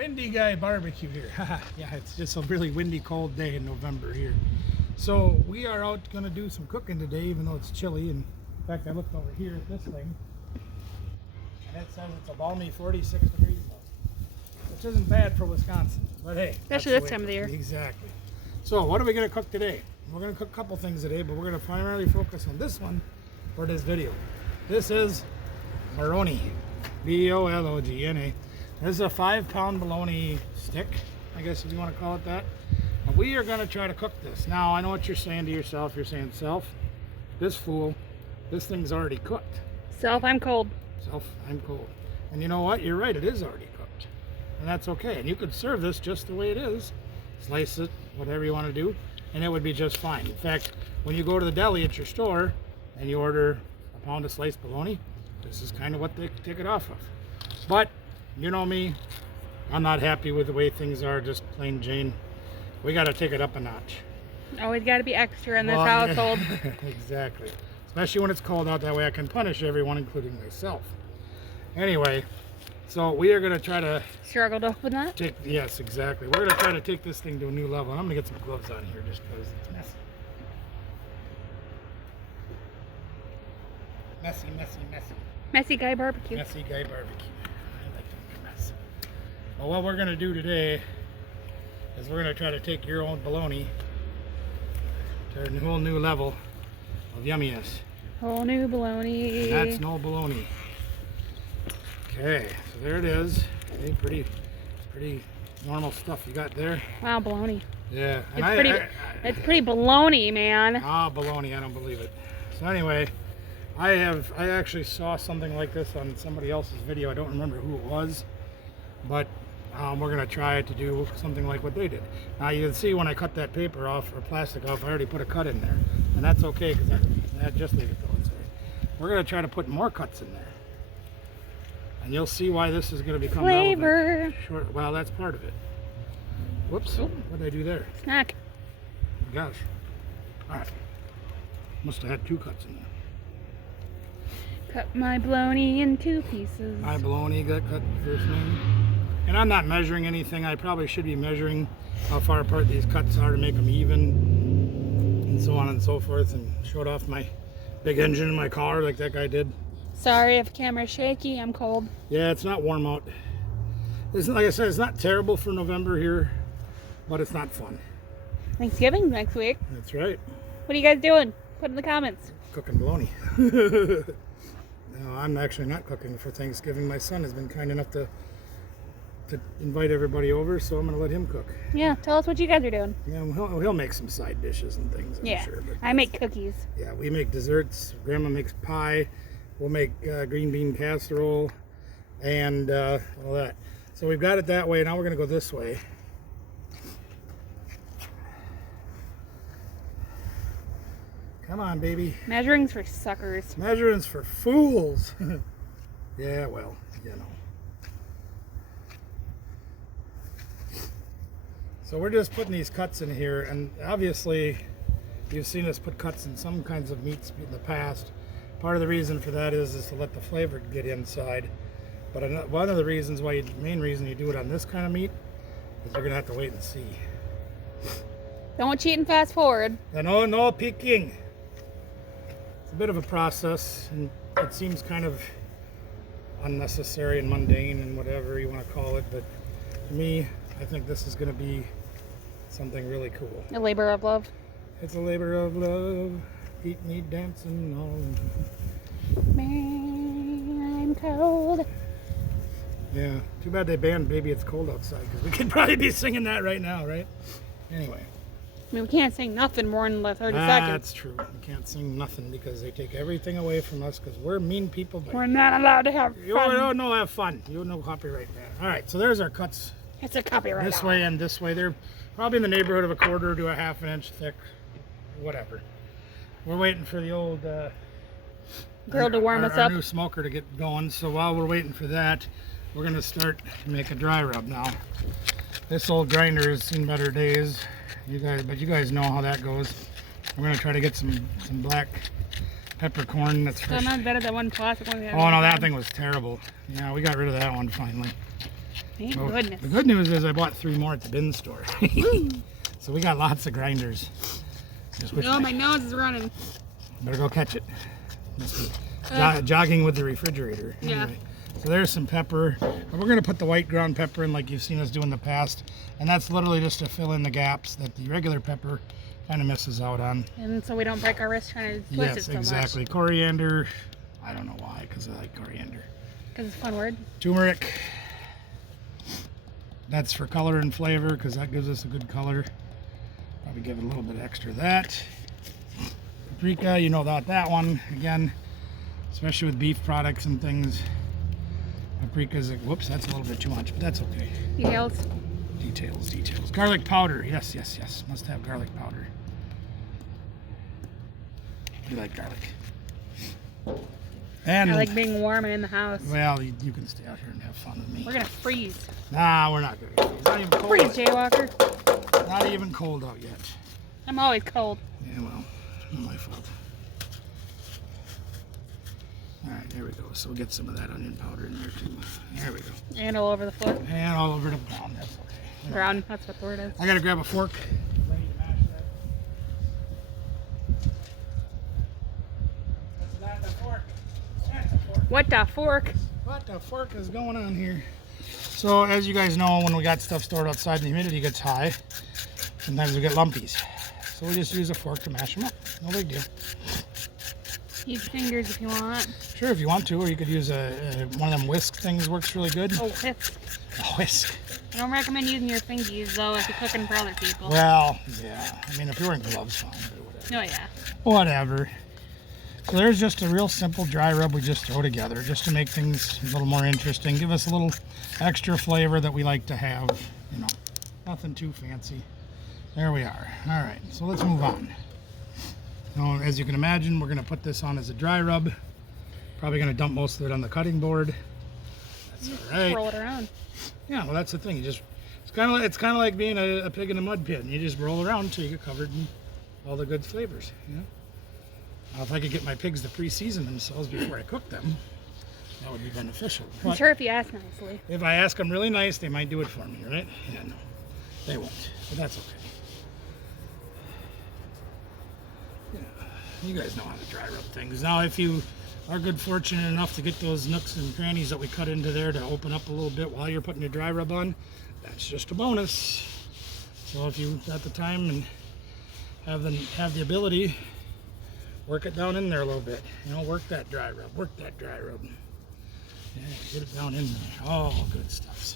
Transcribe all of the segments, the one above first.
Windy guy barbecue here. Yeah, it's just a really windy, cold day in November here. So we are out going to do some cooking today, even though it's chilly. And in fact, I looked over here at this thing, and it says it's a balmy 46 degrees out, which isn't bad for Wisconsin. But hey, especially this time of the year. Exactly. So what are we going to cook today? We're going to cook a couple things today, but we're going to primarily focus on this one for this video. This is bologna, B-O-L-O-G-N-A. This is a 5-pound bologna stick, I guess if you want to call it that. And we are going to try to cook this. Now, I know what you're saying to yourself. You're saying, Self, this fool, this thing's already cooked. Self, I'm cold. Self, I'm cold. And you know what? You're right. It is already cooked. And that's okay. And you could serve this just the way it is. Slice it, whatever you want to do, and it would be just fine. In fact, when you go to the deli at your store and you order a pound of sliced bologna, this is kind of what they take it off of. But you know me, I'm not happy with the way things are, just plain Jane. We got to take it up a notch. Always got to be extra in this household. Exactly. Especially when it's cold out, that way I can punish everyone, including myself. Anyway, so we are going to try to... Struggled up with that? Yes, exactly. We're going to try to take this thing to a new level. I'm going to get some gloves on here just because it's messy. Messy, messy, messy. Messy guy barbecue. Messy guy barbecue. I like to make a mess. Well, what we're going to do today is we're going to try to take your own bologna to a whole new level of yumminess. Whole new bologna. And that's no bologna. Okay, so there it is. Okay, pretty normal stuff you got there. Wow, bologna. Yeah. And it's pretty bologna, man. Bologna, I don't believe it. So anyway, I actually saw something like this on somebody else's video. I don't remember who it was, but we're gonna try to do something like what they did. Now you can see when I cut that paper off or plastic off, I already put a cut in there, and that's okay because I just leave it though. We're gonna try to put more cuts in there, and you'll see why this is gonna become flavor. Short. Well, that's part of it. Whoops! What did I do there? Snack. Oh, gosh. All right. Must have had 2 cuts in there. Cut my bologna in 2 pieces. My bologna got cut first name. And I'm not measuring anything. I probably should be measuring how far apart these cuts are to make them even, and so on and so forth, and showed off my big engine in my car like that guy did. Sorry if the camera's shaky, I'm cold. Yeah, it's not warm out. It's, like I said, it's not terrible for November here, but it's not fun. Thanksgiving next week. That's right. What are you guys doing? Put in the comments. Cooking bologna. No, I'm actually not cooking for Thanksgiving. My son has been kind enough to invite everybody over, so I'm going to let him cook. Yeah, tell us what you guys are doing. Yeah, he'll make some side dishes and things, I'm sure. But I make cookies. Yeah, we make desserts. Grandma makes pie. We'll make green bean casserole and all that. So we've got it that way. Now we're going to go this way. Come on, baby. Measuring's for suckers. Measuring's for fools. Yeah, well, you know. So we're just putting these cuts in here, and obviously you've seen us put cuts in some kinds of meats in the past. Part of the reason for that is to let the flavor get inside. But one of the reasons why, main reason you do it on this kind of meat is you're gonna have to wait and see. Don't cheat and fast forward. No peeking. It's a bit of a process, and it seems kind of unnecessary and mundane and whatever you want to call it, but to me, I think this is going to be something really cool. A labor of love. It's a labor of love. Keep me dancing on. Man, I'm cold. Yeah, too bad they banned Baby It's Cold Outside, because we could probably be singing that right now, right? Anyway. I mean, we can't sing nothing more than 30 seconds. That's true. We can't sing nothing because they take everything away from us because we're mean people. We're not allowed to have fun. No, have fun. You no copyright that. All right, so there's our cuts. It's a copyright. This way and this way. They're probably in the neighborhood of 1/4 to 1/2 inch thick. Whatever. We're waiting for the old grill to warm us up. Our new smoker to get going. So while we're waiting for that, we're going to start to make a dry rub now. This old grinder has seen better days. You guys know how that goes. We're going to try to get some black peppercorn that's fresh. Still not better than one plastic one. Oh no, that thing was terrible. Yeah, we got rid of that one finally. Thank Well, goodness. the good news is I bought 3 more at the bin store. So we got lots of grinders. Just wish Oh, my nose is running. better go catch it. Must be jogging with the refrigerator. Yeah. Anyway, so there's some pepper. And we're going to put the white ground pepper in like you've seen us do in the past. And that's literally just to fill in the gaps that the regular pepper kind of misses out on. And so we don't break our wrist trying to twist it Yes, so exactly. Coriander. I don't know why, because I like coriander. Because it's a fun word. Turmeric. That's for color and flavor because that gives us a good color. Probably give it a little bit extra of that. Paprika, you know about that one. Again, especially with beef products and things. Paprika's, whoops, that's a little bit too much, but that's okay. Details. Details. Garlic powder. Yes. Must have garlic powder. You like garlic. And I like being warm and in the house. well, you can stay out here and have fun with me. We're going to freeze. Nah, we're not gonna freeze. Not even cold. Freeze, Jaywalker. Not even cold out yet. I'm always cold. Yeah, well, not my fault. All right, there we go. So we'll get some of that onion powder in there too. There we go. And all over the floor. And all over the ground. That's okay. Ground, that's what the word is. I gotta grab a fork. Ready to mash that. That's not the fork. That's a fork. What the fork? What the fork is going on here? So as you guys know, when we got stuff stored outside and the humidity gets high, sometimes we get lumpies. So we just use a fork to mash them up. No big deal. Use fingers if you want. Sure, if you want to, or you could use one of them whisk things. Works really good. Oh, whisk. A whisk. I don't recommend using your fingies though if you're cooking for other people. Well, yeah. I mean, if you're wearing gloves, fine. But whatever. Oh yeah. Whatever. So there's just a real simple dry rub we just throw together just to make things a little more interesting. Give us a little extra flavor that we like to have. You know, nothing too fancy. There we are. All right, so let's move on. Now, as you can imagine, we're going to put this on as a dry rub. Probably going to dump most of it on the cutting board. That's all right. Roll it around. Yeah, well, that's the thing. It's kind of like being a pig in a mud pit. And you just roll around until you get covered in all the good flavors. You know. Now, if I could get my pigs to pre-season themselves before I cook them, that would be beneficial. I'm But sure if you ask nicely. if I ask them really nice, they might do it for me, right? Yeah, no, they won't. But that's okay. You guys know how to dry rub things. Now, if you are good fortunate enough to get those nooks and crannies that we cut into there to open up a little bit while you're putting your dry rub on, that's just a bonus. So if you got the time and have the ability, work it down in there a little bit. You know, work that dry rub. Yeah, get it down in there. All good stuff.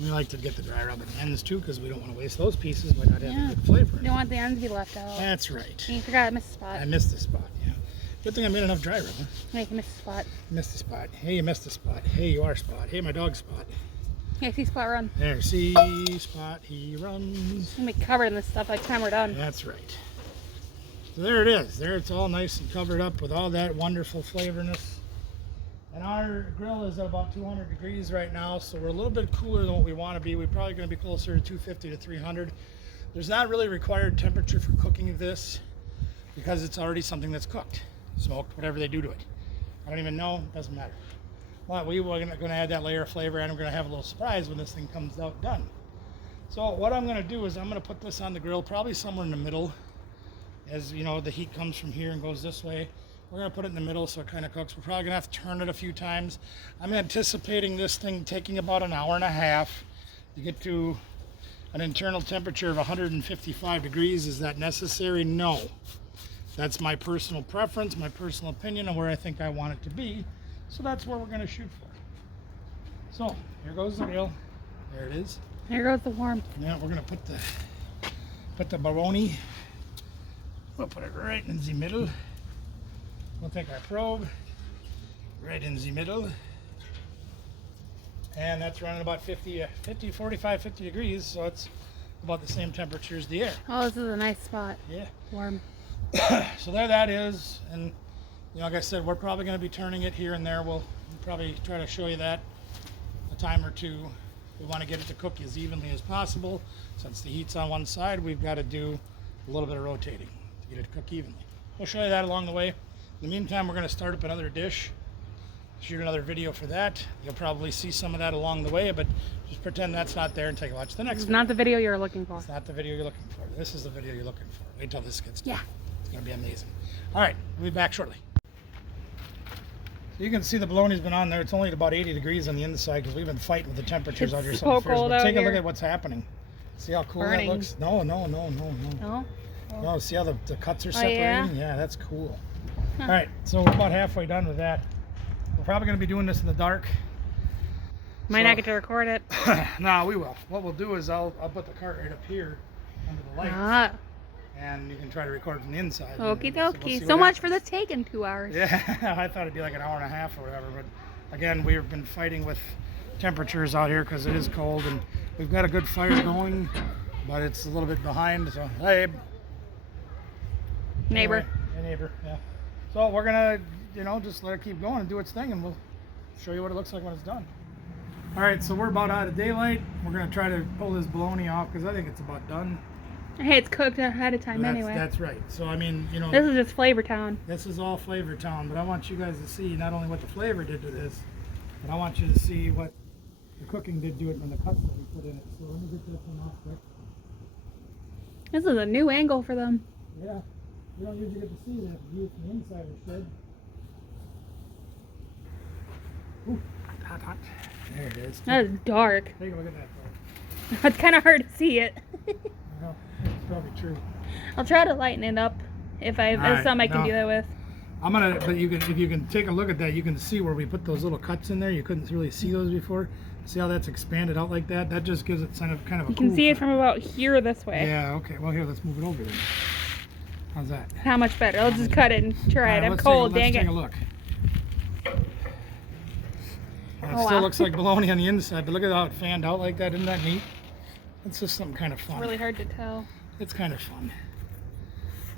We like to get the dry rub at the ends too because we don't want to waste those pieces by not having good flavor. You don't want the ends to be left out. That's right. And you forgot I missed a spot. I missed the spot, yeah. Good thing I made enough dry rub, huh? Yeah, you missed a spot. Missed the spot. Hey, you missed the spot. Hey, you are spot. Hey, my dog spot. Yeah, see spot run. There, see spot, he runs. I'm gonna be covered in this stuff by the time we're done. That's right. So there it is. There it's all nice and covered up with all that wonderful flavorness. And our grill is at about 200 degrees right now, so we're a little bit cooler than what we want to be. We're probably going to be closer to 250 to 300. There's not really required temperature for cooking this because it's already something that's cooked, smoked, whatever they do to it. I don't even know, doesn't matter. But we're going to add that layer of flavor, and we're going to have a little surprise when this thing comes out done. So what I'm going to do is I'm going to put this on the grill probably somewhere in the middle. As you know, the heat comes from here and goes this way. We're going to put it in the middle so it kind of cooks. We're probably going to have to turn it a few times. I'm anticipating this thing taking about an hour and a half to get to an internal temperature of 155 degrees. Is that necessary? No. That's my personal preference, my personal opinion on where I think I want it to be. So that's where we're going to shoot for. So here goes the grill. There it is. There goes the warmth. Now we're going to put the baroni. We'll put it right in the middle. We'll take our probe right in the middle, and that's running about 45, 50 degrees, so it's about the same temperature as the air. Oh, this is a nice spot. Yeah. Warm. So there that is, and you know, like I said, we're probably going to be turning it here and there. We'll probably try to show you that a time or two. We want to get it to cook as evenly as possible. Since the heat's on one side, we've got to do a little bit of rotating to get it to cook evenly. We'll show you that along the way. In the meantime, we're going to start up another dish. shoot another video for that. You'll probably see some of that along the way, but just pretend that's not there until you watch the next It's one. not the video you're looking for. It's not the video you're looking for. This is the video you're looking for. Wait till this gets done. Yeah. It's going to be amazing. All right, we'll be back shortly. So you can see the bologna's been on there. It's only at about 80 degrees on the inside because we've been fighting with the temperatures out here. It's some so fierce. cold But out take a look here. at what's happening. See how cool Burning. that looks? No. No? No, see how the cuts are Oh, separating? yeah? Yeah, that's cool. Huh. All right, so we're about halfway done with that. We're probably going to be doing this in the dark. Might not get to record it. No, we will. What we'll do is I'll put the cart right up here under the light, Ah, and you can try to record from the inside. okie and we'll dokie. see So what much for happens. this taking 2 hours. Yeah, I thought it'd be like an hour and a half or whatever, but again, we've been fighting with temperatures out here because it is cold, and we've got a good fire going, but it's a little bit behind. So, hey, Neighbor. anyway, hey, neighbor. Yeah. So we're gonna, just let it keep going and do its thing, and we'll show you what it looks like when it's done. All right, so we're about out of daylight. We're gonna try to pull this bologna off because I think it's about done. Hey, it's cooked ahead of time That's, anyway. That's right. So I mean, This is just Flavor Town. this is all Flavor Town, but I want you guys to see not only what the flavor did to this, but I want you to see what the cooking did to it when the cuts that we put in it. So let me get this one off quick. This is a new angle for them. Yeah, you don't usually get to see that view from the inside of the shed. Ooh, hot. There it is. That is dark. Take a look at that, folks. It's kind of hard to see it. Well, that's probably true. I'll try to lighten it up if Alright, there's something I can no. do that with. But if you can take a look at that, you can see where we put those little cuts in there. You couldn't really see those before. See how that's expanded out like that? That just gives it kind of a You can cool see it cut. from about here this way. Yeah, okay. Well, here, let's move it over then. How's that? How much better? I'll just cut it and try All it. right, I'm let's cold, take dang a it. look. It Oh, still wow. looks like bologna on the inside, but look at how it fanned out like that. Isn't that neat? It's just something kind of fun. It's really hard to tell. It's kind of fun.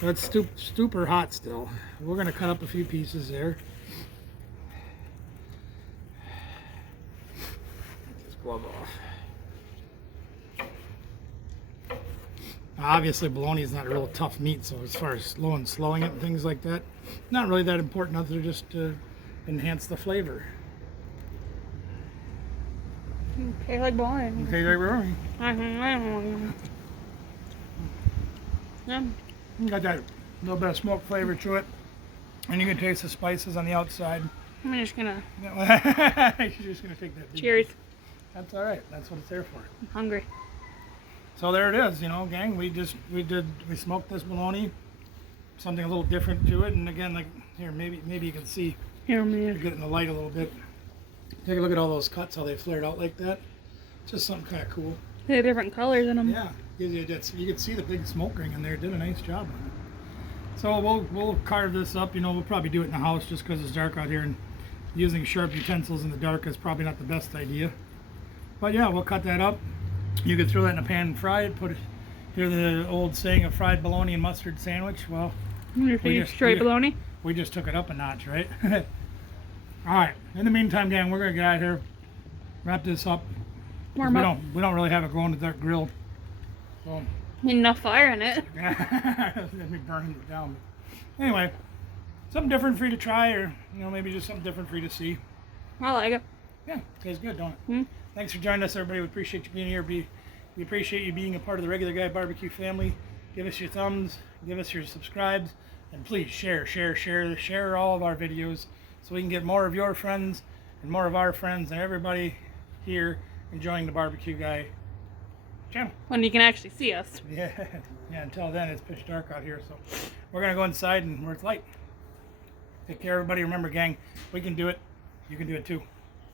So it's super hot still. We're going to cut up a few pieces there. Get this glove off. Now, obviously, bologna is not a real tough meat, so as far as slowing it and things like that, not really that important other than just to enhance the flavor. Tastes like bologna. Okay, there we are. Yeah. Got that little bit of smoke flavor to it, and you can taste the spices on the outside. I'm just gonna You're just gonna take that. big cheers. piece. That's all right. That's what it's there for. I'm hungry. So there it is, gang. We smoked this bologna, something a little different to it, and again, like here, maybe you can see, Here, man. get in the light a little bit. Take a look at all those cuts, how they flared out like that. Just something kind of cool. They have different colors in them. Yeah, you can see the big smoke ring in there. Did a nice job on it. So we'll carve this up. We'll probably do it in the house just because it's dark out here, and using sharp utensils in the dark is probably not the best idea. But yeah, we'll cut that up. You could throw that in a pan and fry it. Hear the old saying of fried bologna and mustard sandwich. Well, Straight bologna. we just took it up a notch, right? All right. In the meantime, gang, we're gonna get out of here, wrap this up. Warm up. We don't really have a glow in the dark grill. So Enough fire in it. let me burn it down. Anyway, something different for you to try, or maybe just something different for you to see. I like it. Yeah, tastes good, don't it? Hmm? Thanks for joining us, everybody. We appreciate you being here. We appreciate you being a part of the Regular Guy Barbecue family. Give us your thumbs, give us your subscribes, and please share all of our videos so we can get more of your friends and more of our friends and everybody here enjoying the Barbecue Guy channel. When you can actually see us. Yeah, until then it's pitch dark out here, so we're gonna go inside and where it's light. Take care, everybody. Remember, gang, we can do it. You can do it too.